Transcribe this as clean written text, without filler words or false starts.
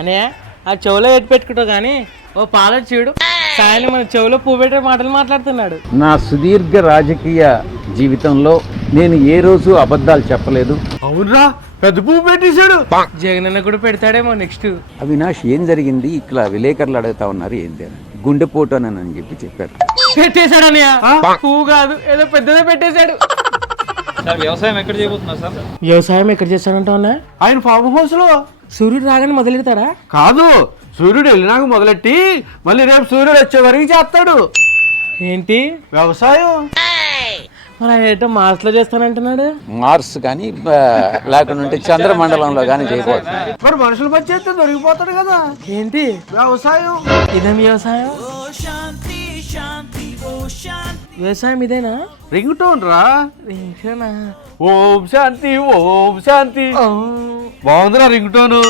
అనే ఆ చెవులో ఎట్టు పెట్టుకుంటావు కానీ ఓ పాల చూడు సాయన మన చెవులో పువ్వు పెట్టే మాటలు మాట్లాడుతున్నాడు. నా సుదీర్ఘ రాజకీయ జీవితంలో నేను ఏ రోజు అబద్ధాలు చెప్పలేదు. అవునరా, పెద్ద పువ్వు పెట్టేశాడు. జగనన్న కూడా పెడతాడేమో నెక్స్ట్. అవినాష్ ఏం జరిగింది ఇట్లా విలేకరులు అడుగుతా ఉన్నారు ఏంటి అని. గుండెపోటు అని చెప్పి చెప్పారు. పెట్టేశాడు అన్నయ్య, పువ్వు కాదు ఏదో పెద్దదే పెట్టేశాడు. వ్యవసాయం ఎక్కడ చేయబోతున్నారు సార్? వ్యవసాయం ఎక్కడ చేస్తాడంటావు అన్న? ఆయన ఫామ్ హౌస్ లో సూర్యుడు రాగానే మొదలెడతాడా? కాదు, సూర్యుడు వెళ్ళినాక మొదలెట్టి మళ్ళీ రేపు సూర్యుడు వచ్చే వరకు చేస్తాడు. ఏంటి వ్యవసాయం? మరి ఆయన ఏంటో మార్స్ లో చేస్తానంటున్నాడు. మార్స్ కానీ లేకుంటే చంద్రమండలంలో కానీ చేయకూడదు. మరి మనుషుల మధ్య చేస్తే దొరికిపోతాడు కదా. ఏంటి వ్యవసాయం? ఇదేం వ్యవసాయం? వ్యవసాయం ఇదేనా? రింగ్ టోన్ రా. ఇంకేనా? ఓం శాంతి ఓం శాంతి. బాగుందిరా రింగ్ టోను.